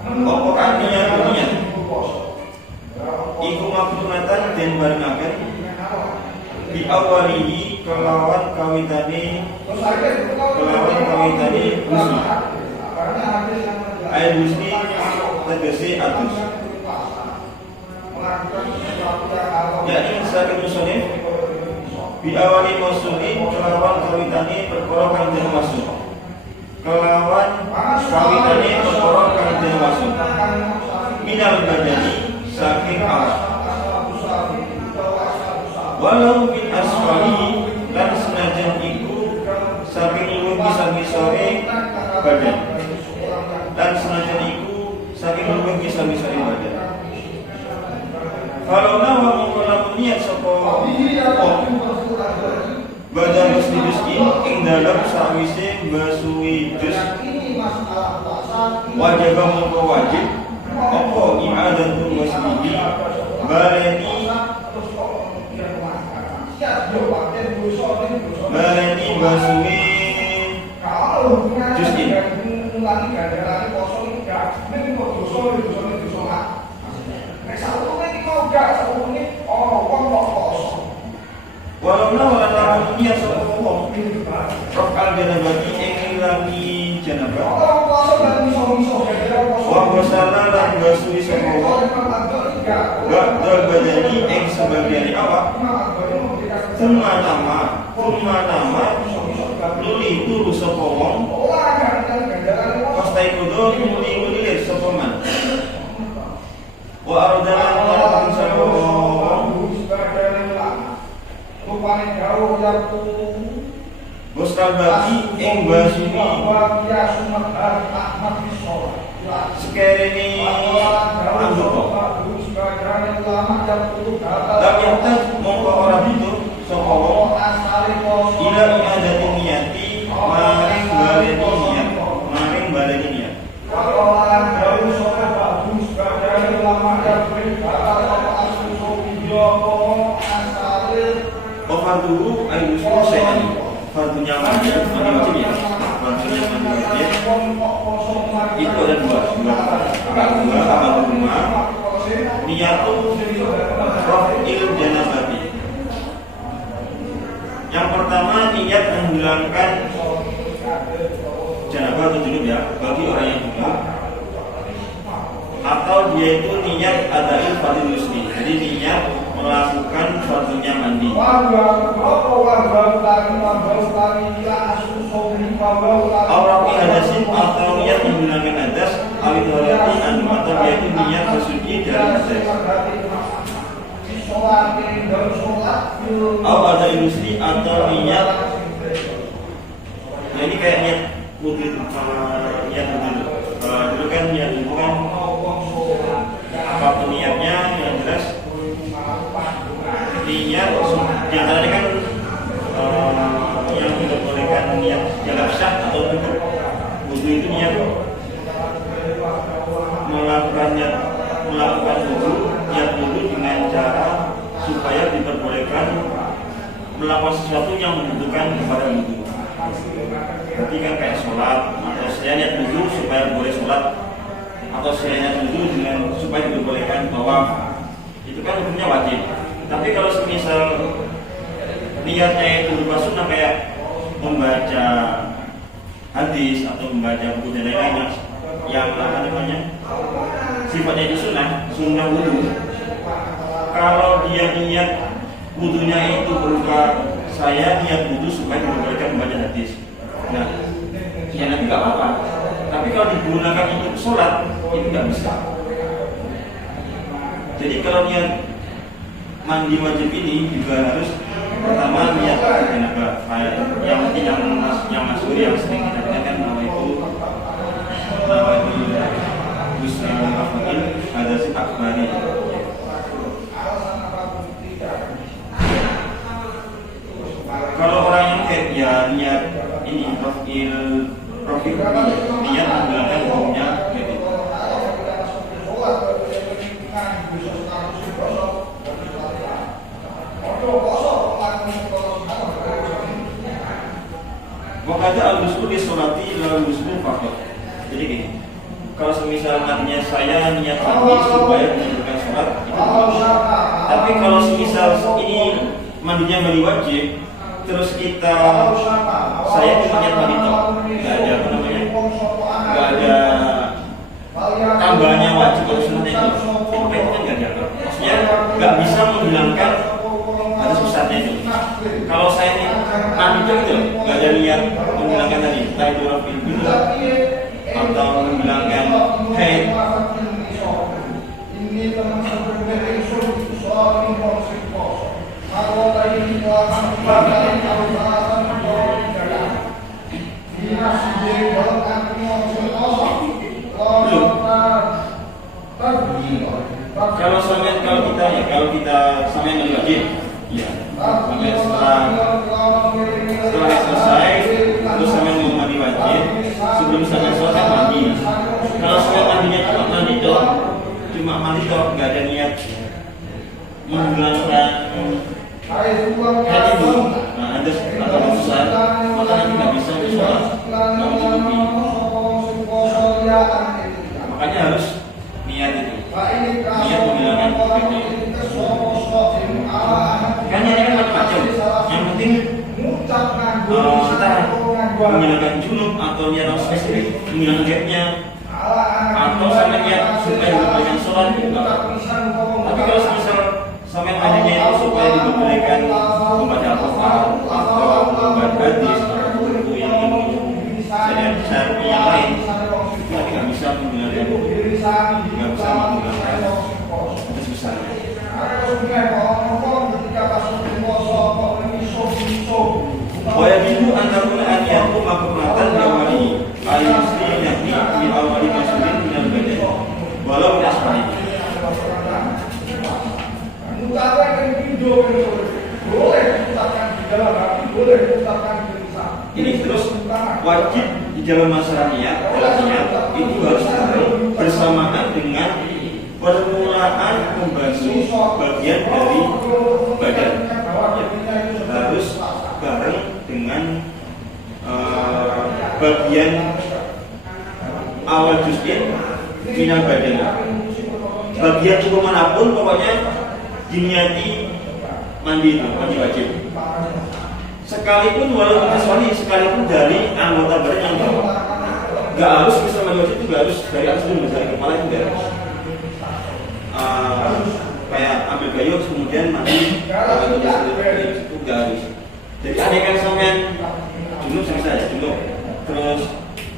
Apa artinya dunia? Iku makrunatan den barengaken di awalihi kelawan kawitane husni. Ayat husni tegese atus. Jadi saking musonif bi awali mausuli kelawan kawitane perkara kang den masuk. Kelawan kawitane perkara kang den masuk. Minal badani saking awak. Walau min asfali lan senajan iku saking luwih kisah-kisore badan. Dan senajan iku saking luwih kisah-kisore badan. Kalau nawa mengkolam niat sapa badan muslimus ing dalam sawise basuwi dus wajib mengko wajib apa i'adatul muslimi baleni basuwi dus ini walau nawalan niat sapa wong rokal janabati ing ngilangi janabah wa wasala lan basui sapa wong ba'dal badani ing sebagian awak Kumma nama luli turu sapa wong pastai kudu luli sapa man wa ardalan lan sapa wong rupane jauh yaktu Gostal bagi ing basini sekereni anggota tapi atas mongko orang itu sapa wong ila i'adati niyati maring baleni niat farduhu al-muslim syai'ani fardunya mandi wajib ya fardunya mandi wajib itu ada dua niyatu raf'il janabati. Yang pertama niat menghilangkan janabah atau junub ya bagi orang yang junub, atau dia itu niat adail fardhu husni, jadi niat melakukan fardunya mandi. Aurafi hadasin atau niat menghilangkan hadas, awit horati anu atau dia itu niat bersuci dari hadas. Atau ada ilusi atau niat. Nah ini kayak niat wudhu sama niat wudhu. Dulu kan niat wudhu kan apapun niatnya yang jelas niat yang tadi kan yang dibolehkan niat jalan sah atau wudhu. Wudhu itu niat melakukan wudhu, niat wudhu dengan cara supaya diperbolehkan melakukan sesuatu yang membutuhkan kepada wudhu. Berarti kan kayak sholat, atau saya niat wudhu supaya boleh sholat, atau saya niat wudhu dengan supaya diperbolehkan tawaf, itu kan hukumnya wajib. Tapi kalau semisal niatnya itu berupa sunnah kayak membaca hadis atau membaca buku dan lain-lain yang sifatnya itu sunnah wudhu. Kalau dia niat wudhunya itu berupa saya niat wudhu supaya diperbolehkan membaca hadis, nah ya nanti nggak apa-apa. Tapi kalau digunakan untuk sholat itu nggak bisa. Jadi kalau niat mandi wajib ini juga harus pertama niat janabah. Yang masyhur yang sering kita dengarkan nama itu Ghusl Afdal Hadas Akbari. Kalau orang yang kayak ya niat ini profil niat menggunakan hukumnya gitu. Makanya al-ghusl di sholati la ghusl faqat. Jadi gini, kalau semisal nantinya saya niat mandi supaya menunaikan sholat itu bagus. Tapi kalau semisal ini mandinya mandi wajib, terus saya cuma niat mandi toh, nggak ada apa namanya, nggak ada tambahannya wajib atau sunatnya itu kan nggak dianggap. Maksudnya nggak bisa menghilangkan harus besarnya itu. Kalau saya ini mandi itu nggak ada niat menghilangkan tadi, entah itu rafil dulu atau menghilangkan haid. Kalau kita sampai mandi wajib, ya sampai setelah selesai terus sampai mau mandi wajib, sebelum sampai sholat mandi. Kalau sampai mandinya cuma mandi doang, nggak ada niat menghilangkan haid itu, nah ada atau besar, maka nanti nggak bisa sholat, nggak mencukupi. Makanya harus niat itu, niat menghilangkan haid itu. Kan ini kan macam-macam. Yang penting kita menghilangkan junub atau niat spesifik menghilangkan haidnya, atau sampai niat supaya dibolehkan sholat juga. Tapi kalau misal sampai mandinya itu supaya dibolehkan membaca Al-Quran atau membaca hadis atau buku yang syariat yang lain, tapi nggak bisa menghilangkan, nggak bisa menghilangkan itu besarnya. Wajibu antaruna an yakum makrumatan di awali al-muslim yakni di awali muslim minal badan walau min asfali. Ini terus wajib di dalam masalah niat, itu harus bersamaan dengan permulaan membasuh bagian dari badan, harus bareng dengan bagian awal juz'in minal badan. Bagian tubuh manapun pokoknya diniati mandi itu, mandi wajib. Sekalipun walau aswali, sekalipun dari anggota badan yang bawah. Gak harus bisa mandi wajib itu, gak harus dari atas dulu, dari kepala itu gak harus. Kayak ambil gayung kemudian mandi itu gak harus. Jadi andaikan sampean junub saya junub terus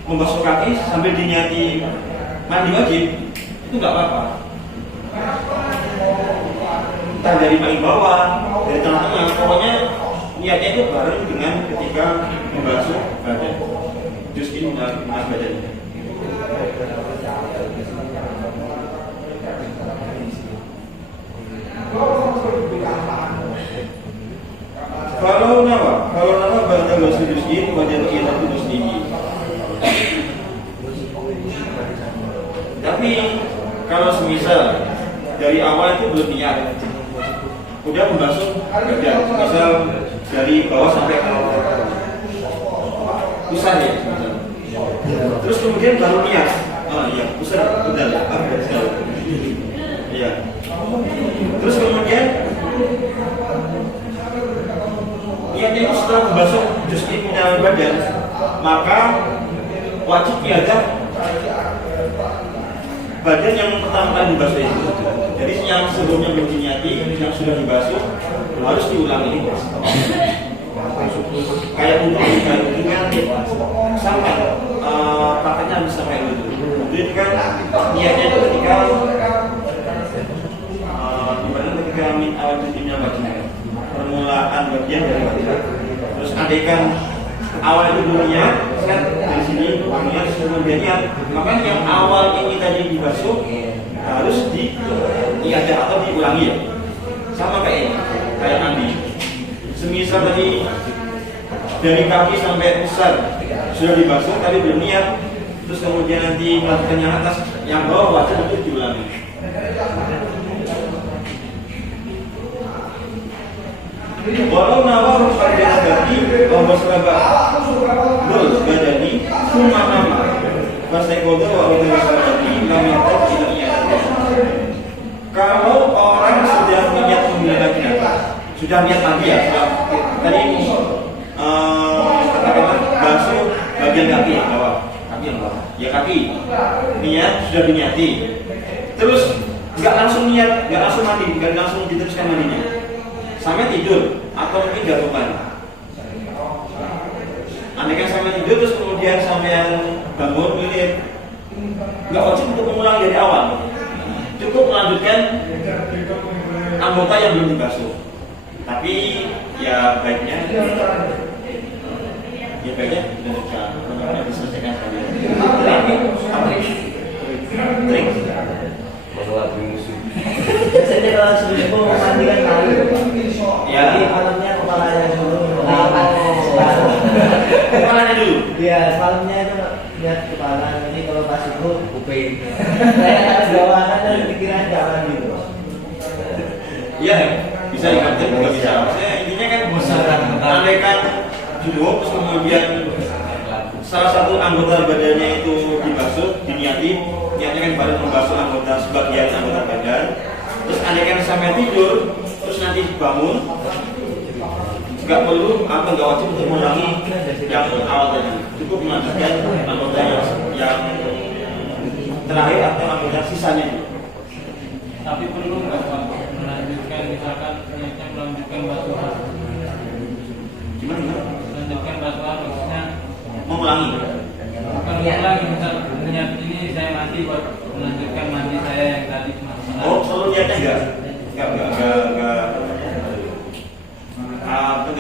membasuh kaki sambil diniati mandi wajib itu nggak apa-apa. Entah dari paling bawah, dari tengah-tengah, pokoknya niatnya itu bareng dengan ketika membasuh badan. Justru minal badan. Kalau nama baca bahasa muslim wajib kita muslimin. Tapi kalau semisal dari awal itu belum niat, udah membasuh badan, misal dari bawah sampai ke pusat ya, terus kemudian baru niat, iya pusat udah ya, terus kemudian niatnya itu setelah membasuh juz'in minal badan, maka wajib niatkan badan yang pertama kali dibasuh itu. Jadi yang sebelumnya belum diniati, yang sudah dibasuh harus diulangi. Kayak untuk kan sampai prakteknya harus sampai itu. Jadi kan niatnya itu ketika ketika min awal juz'innya badan, permulaan bagian dari badan. Terus andaikan awal itu dunia, kan dari sini dunia kemudian niat, maka yang awal ini tadi dibasuh harus diiadah atau diulangi ya. Sama kayak mandi. Semisal tadi dari kaki sampai pusat sudah dibasuh tapi belum niat, terus kemudian nanti melakukan yang atas, yang bawah wajib untuk diulangi. Walau nawar pada daging bahwa selaba terus badani cuma nama Wasaikodo wa udarisabati lamintak ilahnya. Kalau orang sudah niat menggunakan binatang, sudah niat mati ya, tadi katakanlah basuh bagian kaki yang bawah, kaki yang bawah, ya kaki, niat sudah diniati, terus nggak langsung niat, nggak langsung mandi, nggak langsung diteruskan mandinya, sampai tidur atau mungkin jatuhkan. Andaikan sampai tidur terus kemudian sampai bangun milir, nggak wajib untuk mengulang dari awal, cukup melanjutkan anggota yang belum dibasuh. Tapi ya baiknya benar-benar diselesaikan sekalian. Trik bahwa musuh. Biasanya kalau sebelum memandikan kali, ya malamnya kepalanya dulu. Kepalanya dulu. Iya, malamnya itu lihat kepala. Jadi kalau pas itu kuping. Saya bawah kan pikiran jalan gitu. Iya, bisa dikantor juga bisa. Maksudnya intinya kan andaikan duduk terus kemudian salah satu anggota badannya itu dibasuh, diniati, niatnya kan baru membasuh anggota sebagian anggota badan. Terus andaikan sampai tidur, terus nanti bangun, nggak perlu atau nggak wajib untuk mengulangi yang awal tadi. Cukup melanjutkan anggota yang terakhir atau anggota sisanya. Tapi perlu nggak Pak melanjutkan, misalkan niatnya melanjutkan basuhan? Gimana? Melanjutkan basuhan maksudnya Mengulangi. bukan mengulangi, misal niat ini saya mati buat melanjutkan mandi saya yang tadi. Oh, selalu niatnya enggak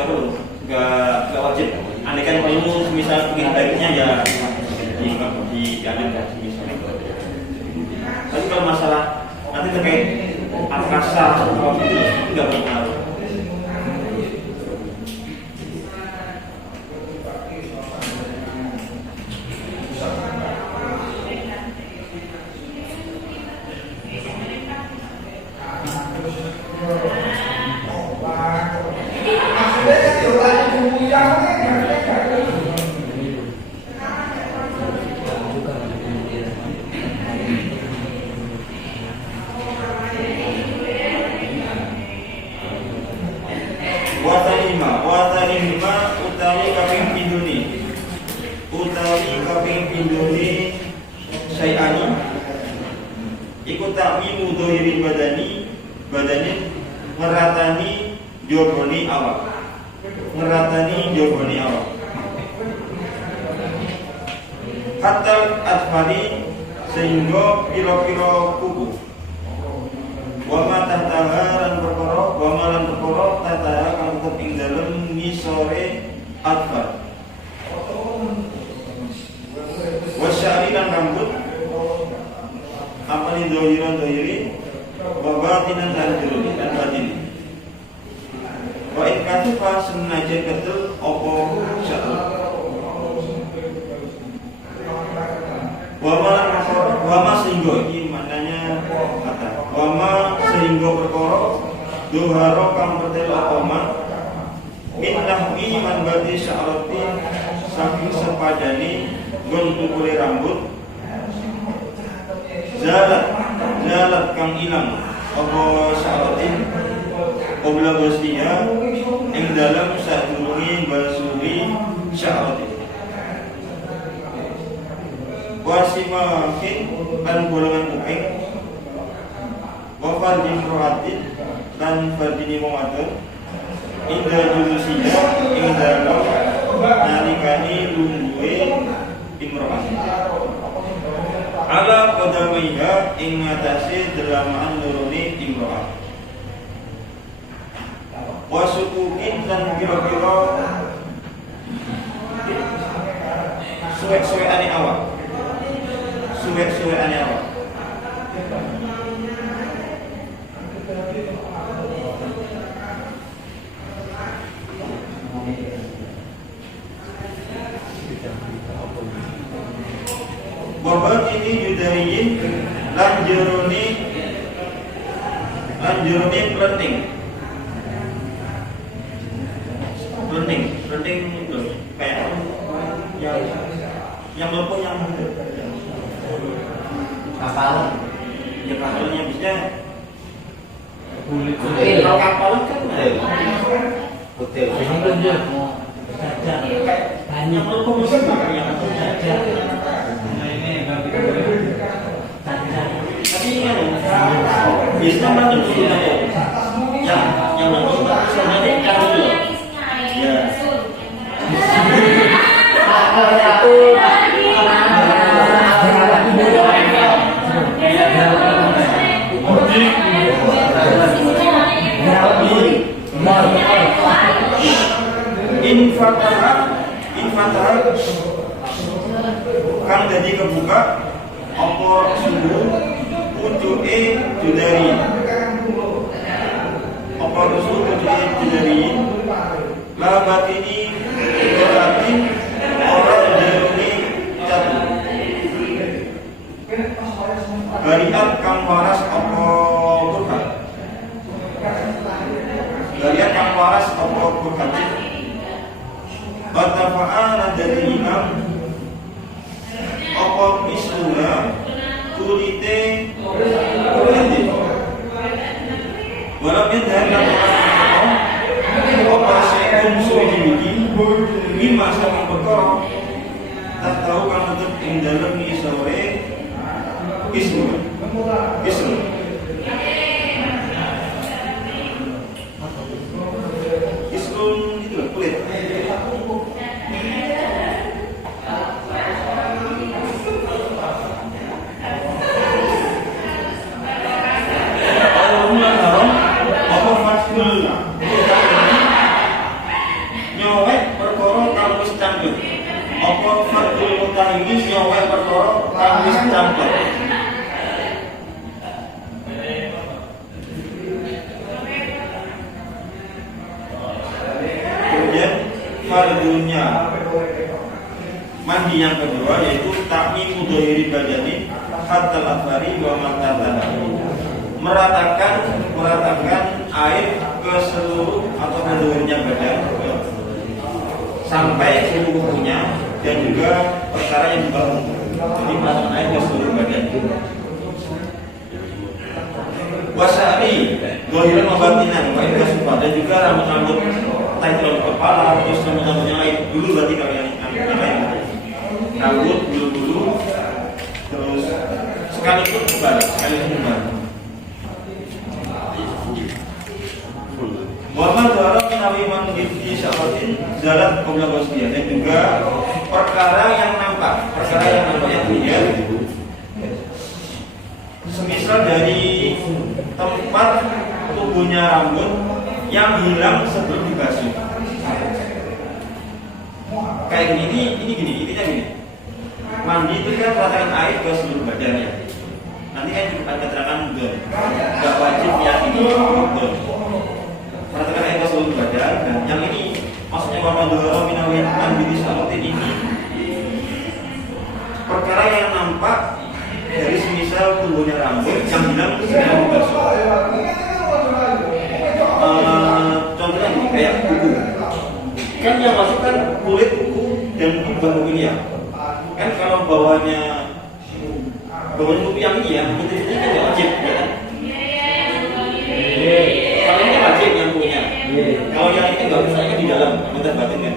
perlu, enggak wajib. Andaikan perlu, misal mungkin baiknya ya diambil misalnya. Tapi kalau masalah nanti terkait akasa itu enggak berpengaruh. Watanima utawi kaping pinduni sayani ikut takmimu dohiri badani meratani joboni awak hatta atfari sehingga piro-piro kuku wama tahtaha lan perkara tahtaha kang tetep ing dalem ngisore atfar wasyari lan rambut apa ni dohiri wabatinan dan juruni dan batin wa in katufa senajan ketul opo sya'ul wama sehingga ini maknanya kata wama sehingga perkara duharo kang pertelo apa man min lahmi man badi sya'rati saking sepadani gon tukule rambut zalat kang ilang apa sya'ratin qabla ghusliha ing dalam sadurunge basuhi sya'ratin wasimakin dan golongan kuping wafardin rohatin dan fardini mu'adun inda julusinya inda lau nalikani lungguwe imro'an ala kodamaiha ing ngatasi delamaan nuruni imro'an wasukukin dan kira-kira suwek-suwek ane awak suwek-suwek ane awak Babat ini yudayin lanjuruni planting itu kayak yang melepuh yang Kapalan. Ya kapalnya biasanya Kulit. kalau kapalan kan Hotel. Ini kan dia saja banyak lokomotif makanya saja Nah ini yang kita boleh. saja. tapi kan biasanya nonton dulu ya yang nonton sebenarnya kan dulu ya infantara kang jadi kebuka opor subuh pucuke judari opor subuh pucuke judari labat ini berarti orang jeruni jatuh bariat kang waras opor burhan bariat kang waras opor burhan Batafa'ala dari imam Opor isuna Kulite Kulite Walau dari Opor sekun suwi wiki Mima sama perkara Tak tahu kamu tetap yang dalam ni sore Isuna Isuna Isun itu lah kulit nyowek perkara kang wis cangket apa fardul mutahidis nyowek perkara kang wis cangket kemudian fardunya mandi yang kedua yaitu takmimu dohiri badani hatal afari wa matatan meratakan air ke seluruh atau menurunnya badan sampai seluruhnya dan juga perkara yang dibangun. Jadi meratakan air ke seluruh badan. Wasari, dohiran membatinan, kaidah sumpah dan juga rambut-rambut taikron kepala, terus rambut-rambut yang lain dulu berarti kalau yang lain rambut bulu-bulu, terus sekalipun kembali. Muhammad Darab menawi mengikuti syafatin zalat qabla wasfiyah dan juga perkara yang nampak yang dilihat semisal dari tempat tubuhnya rambut yang hilang sebelum dibasuh kayak gini intinya gini mandi itu kan meratakan air ke seluruh badannya nanti kan juga ada keterangan gak wajib meyakini meratakan air ke seluruh badan dan yang ini maksudnya wamadhara minawin mandi salatin ini perkara yang nampak dari semisal tubuhnya rambut yang hilang sedang dibasuh contohnya ini kayak kuku kan yang masuk kan kulit kuku dan mungkin bahan kuku ya kan kalau bawahnya kuku yang ini ya itu kan nggak wajib ya kan kalau ini wajib yang punya kalau yang ini nggak usahanya di dalam menurut batin kan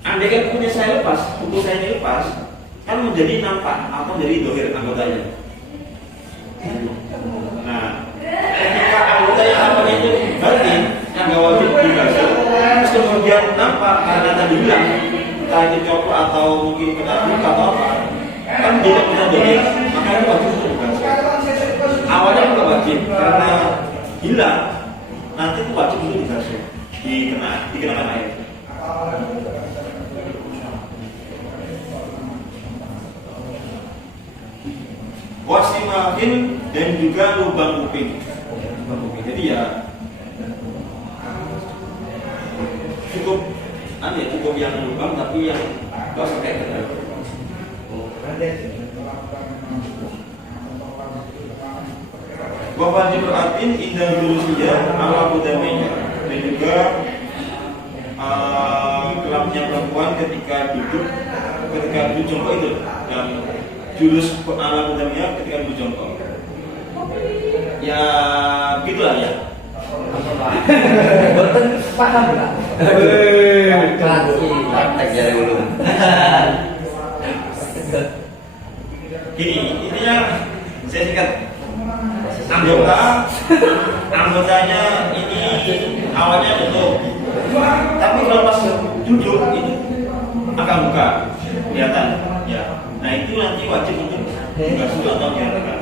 andai kan kukunya saya lepas kuku saya ini lepas kan menjadi nampak atau menjadi dohir anggotanya nah ketika anggota yang namanya itu batin yang nggak wajib dibasuh terus kemudian nampak karena tadi bilang entah itu copot atau mungkin kena luka atau apa kan tidak bisa dohir maka itu wajib untuk dibasuh awalnya juga wajib karena hilang nanti itu wajib untuk dibasuh dikenakan air wasimahin dan juga lubang kuping. Jadi ya cukup yang lubang tapi yang gak usah kayak gitu. Wafat Ibrahim indah Rusia ala budamenya dan juga kelaminnya perempuan ketika duduk coba itu jurus ala pertama ketika duduk jongkok. Ya gitulah ya. Boten paham nggak? Praktek jari ulum. Gini, intinya saya singkat. Anggotanya ini awalnya tutup, tapi kalau pas duduk itu akan buka, kelihatan. Ya, nah itu nanti wajib untuk basuh atau diarahkan.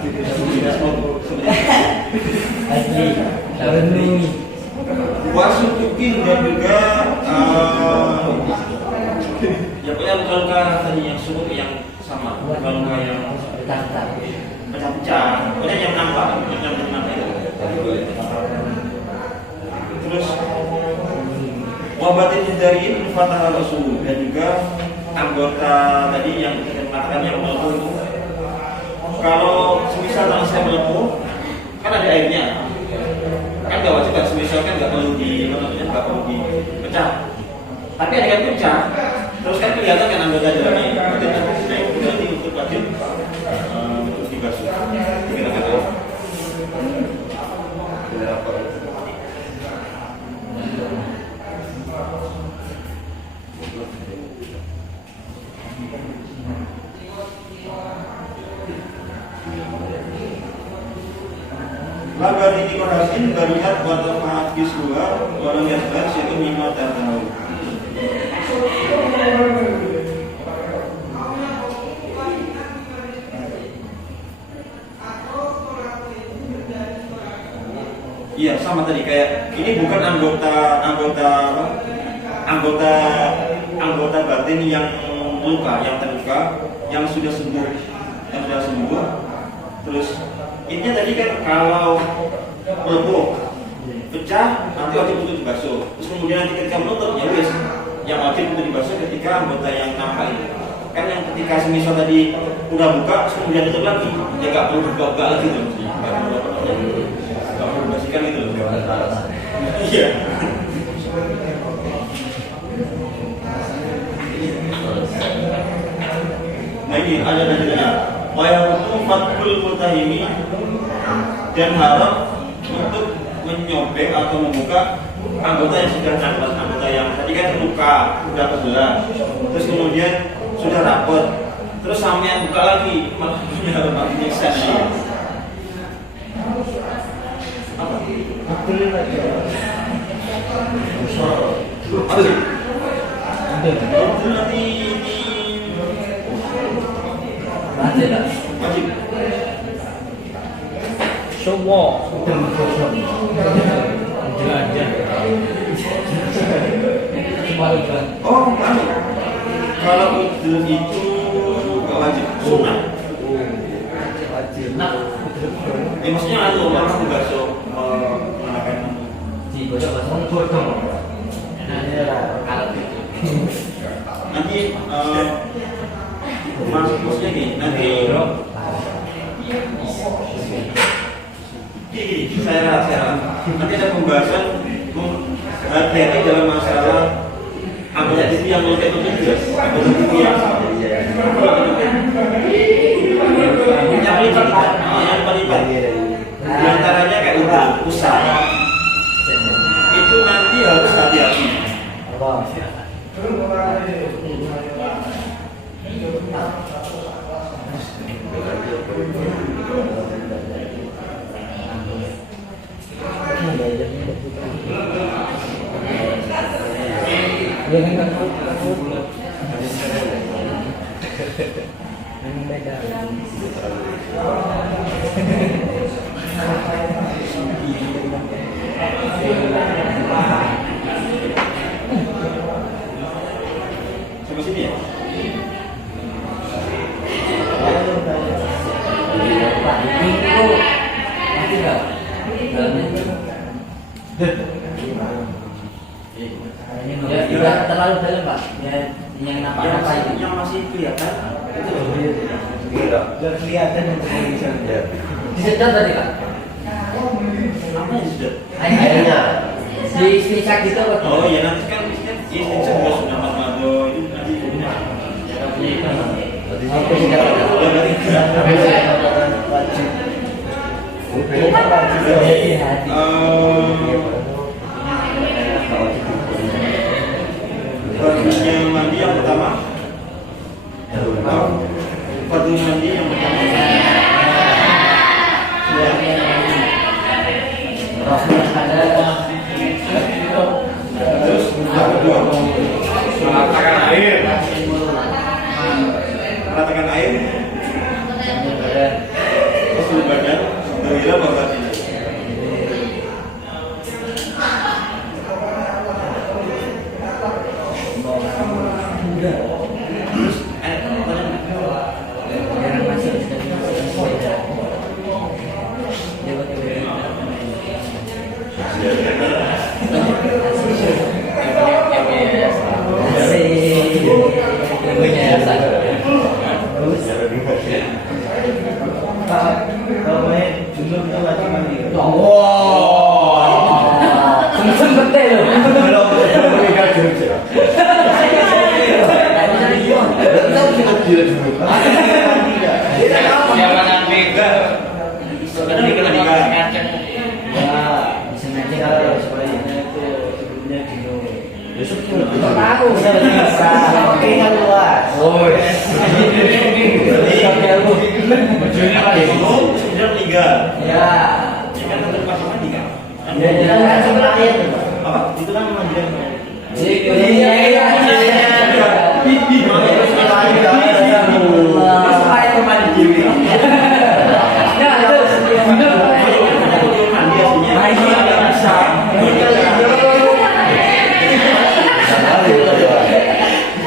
Asli, renungi. Basuh kuping dan juga ya punya luka-luka tadi yang suku yang sama, luka-luka yang pecah-pecah, pokoknya yang nampak itu. Terus wabatin hindari fatah rasul dan juga anggota tadi yang kita mengatakan yang melepuh itu. Kalau semisal tangan saya melepuh, kan ada airnya, kan nggak wajib kan, semisal kan nggak perlu dipecah. Tapi ada yang pecah, terus kan kelihatan kan anggota dalamnya. Nah itu nanti untuk wajib untuk dibasuh. Kira-kira. Lagar ini korasin bariat wadah maaf kisruha walau yasbar syai'un mimma tartahu. Iya sama tadi kayak ini bukan anggota batin yang luka, yang terluka, yang sudah sembuh, Terus intinya tadi kan kalau melepuh, pecah, nanti wajib untuk dibasuh. Terus kemudian nanti ketika menutup, ya wis, yang wajib untuk dibasuh ketika anggota yang nampak itu. Kan yang ketika semisal tadi udah buka, terus kemudian tutup lagi, ya nggak perlu buka lagi tuh, nggak perlu bersihkan itu. Iya. Nah ini ada dalilnya. Wayahku fatul mutahimi dan haram untuk menyobek atau membuka anggota yang sudah cangklat, anggota yang tadi kan luka, sudah kebelah, terus kemudian sudah rapet, terus sampai buka lagi, malah punya menyiksa nih. Apa? Betul nanti wajib. Semua jelajah. Oh, kalau udhur itu nggak wajib, sunnah. Ya maksudnya itu orang dibasuh menggunakan nanti maksudnya gini, nanti saya rasa nanti ada pembahasan hati-hati dalam masalah anggota TV yang melukai itu jelas, anggota TV yang terlibat, di antaranya kayak usaha itu nanti harus hati-hati. Sampai sini ya? Tidak terlalu dalam Pak, yang nampak itu yang masih kelihatan itu sudah kelihatan yang terlihat. Disedot tadi Pak. apa yang sudah? Airnya di gitu Pak. Oh ya nanti kan istri juga sudah madu itu nanti Tadi Aku sudah wajib. Wajib hati-hati. Bagusnya mandi yang pertama. Bagus mandi yang pertama. Terus yang kedua meratakan air. Meratakan air. Seluruh badan. Bila bapak ini. Terus kalau main junub itu wajib mandi. Sempet loh. Siapa nanti ke? Nanti kena dikasih ngaceng. Ya, sengaja kalau sebenarnya itu sebelumnya junub. Kita tahu kita bisa, oke kan luas. sudah tiga. Ya, Ya kan tetap pas mandi kan? ya jelas kan sebenarnya itu. Apa? Itu kan mandian.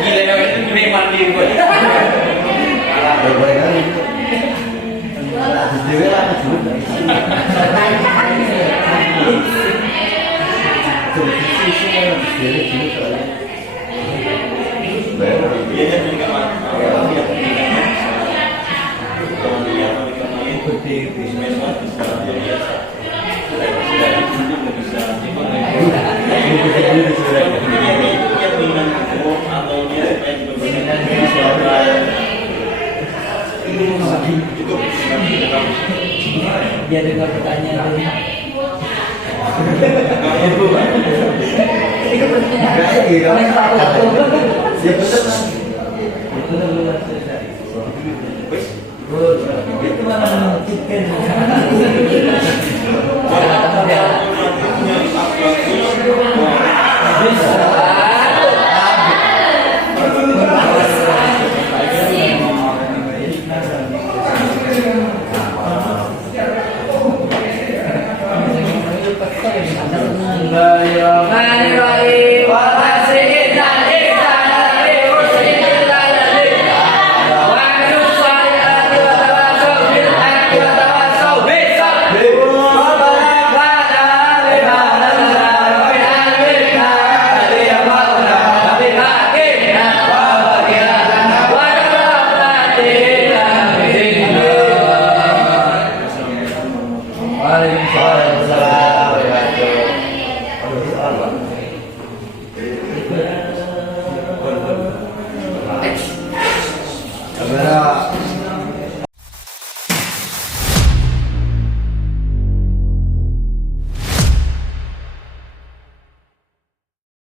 Gila itu gede mandi gue. Iya kan juga Dia dengar pertanyaan ini. Itu pertanyaan. Ya betul. Itu luar selesai. Itu malah menunjukkan. Waalaikumsalam.